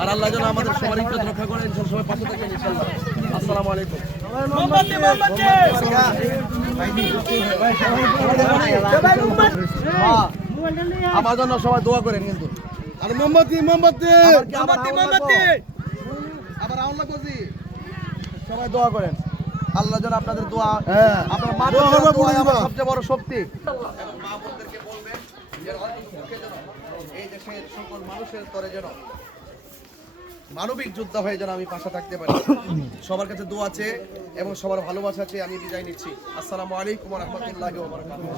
আর আল্লাহ যেন আমাদের সবার ইজ্জত রক্ষা করেন, সবাই পাশে থাকেন ইনশাআল্লাহ। আসসালামু আলাইকুম। আমার জন্য সবাই দোয়া করেন কিন্তু। আর মোমবাতি আবার আল্লাহ কজি সবাই দোয়া করেন, আল্লাহ যেন আপনাদের দোয়া, আপনার সবচেয়ে বড় শক্তি। মা বোনদেরকে বলবেন যে এই দেশের সকল মানুষের স্তরে যেন মানবিক যোদ্ধা হয়ে যেন আমি পাশে থাকতে পারি। সবার কাছে দোয়া আছে এবং সবার ভালোবাসা আছে। আমি বিদায় নিচ্ছি। আসসালামু আলাইকুম ওয়া রাহমাতুল্লাহি ওয়া বারাকাতুহু।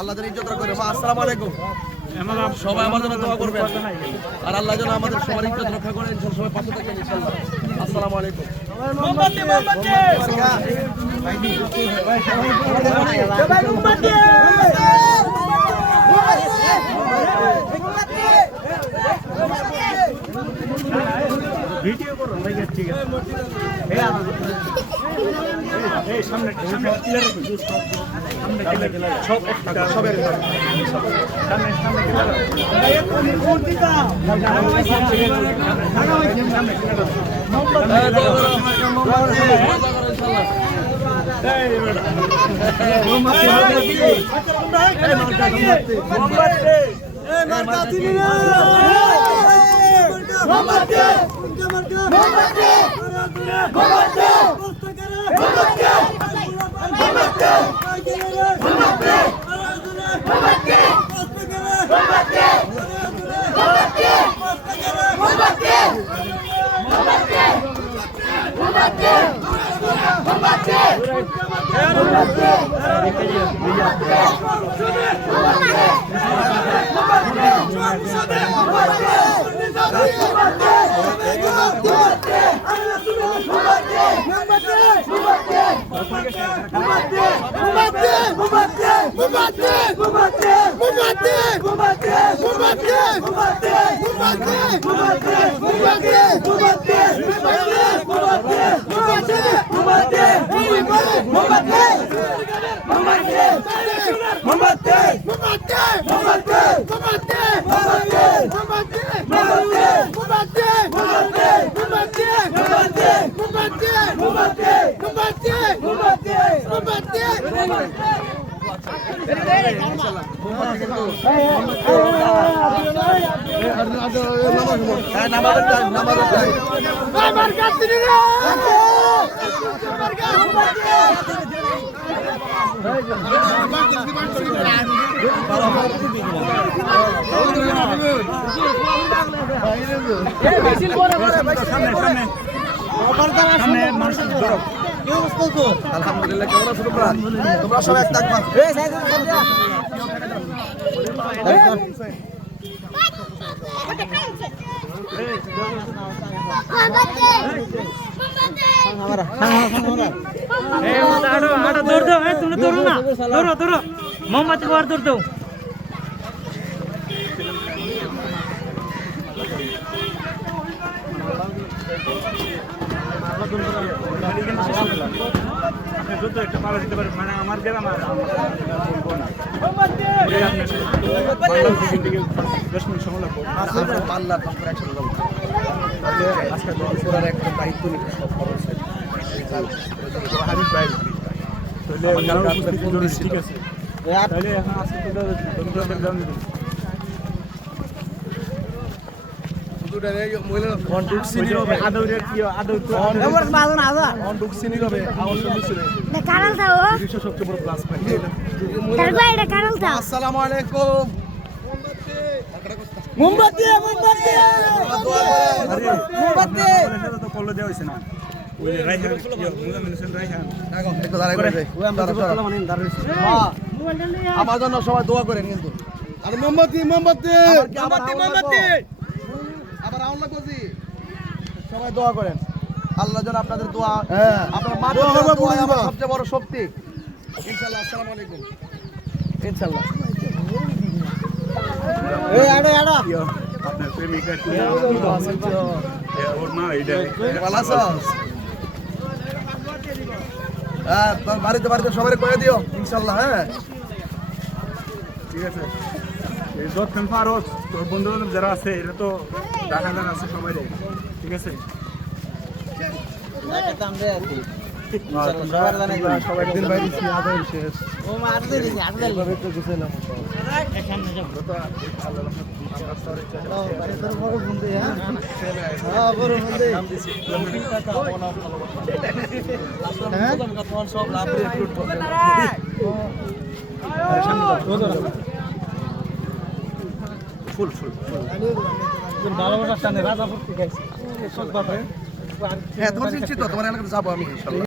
আল্লাহ যেন ইজ্জত করে। আসসালামু আলাইকুম। সবাই আমার জন্য দোয়া করবেন আর আল্লাহ যেন আমাদের সবার ইজ্জত রক্ষা করেন, সবাই পাশে থাকেন ইনশাআল্লাহ। আসসালামু আলাইকুম। ভিডিও করো ভাই, ঠিক আছে। এই সামনে সামনে ক্লিয়ার করো, সামনে ক্লিয়ার সব একটা সব একটা সামনে সামনে ক্লিয়ার এই কোন দিকা সামনে ক্লিয়ার করো। আলহামদুলিল্লাহ। কেমন আছো তোমরা? তোমরা সব এক থাকবা। মোহাম্মদ দৌড় দাও। যত একটা পালা দিতে পারে, মানে আমার গ্রাম আর বলবো না, 10 মিনিট সময় লাগবে। পাল্লা তারপর একসাথে যাবো। আজকে একটা দায়িত্ব নিতে সব খবর ঠিক আছে। তাহলে এখন আজকে আদৌরের কি আদৌ তো কারাল দাও সবচেয়ে বড় প্লাস পয়েন্ট তারপর এটা কারাল দাও আসসালামু আলাইকুম মোমবাতি মোমবাতি মোমবাতি তো কলে দেওয়া হয়েছে না ওই রাইহান মুজামিল হোসেন রাইহান একটু দাঁড়াই করে আমার জন্য সবাই দোয়া করেন কিন্তু আরে মোমবাতি মোমবাতি আবার আউলা কোজি সবাই দোয়া করেন আল্লাহ যেন আপনাদের দোয়া হ্যাঁ। আপনার দোয়া করবো, মাধ্যমে বলে দিবা। সবচেয়ে বড় শক্তি ইনশাআল্লাহ আসসালামু আলাইকুম ইনশাআল্লাহ এই আড়া আড়া আপনার প্রেমিকা কি ওর মা এইটা ভালো আছস হ্যাঁ তোর বাড়িতে বাড়িতে সবাই কয়ে দিও ইনশাআল্লাহ হ্যাঁ ঠিক আছে এই যতক্ষণ পারো তোর বন্ধু বান্ধব যারা আছে এটা তো ঢাকা জানা আছে সবাই ঠিক আছে একদিন বাইরে ছি আদায় শেষ ফুল ফুল হ্যাঁ তোমার চিন্তিত তোমার এলাকাতে যাবো আমি ইনশাআল্লাহ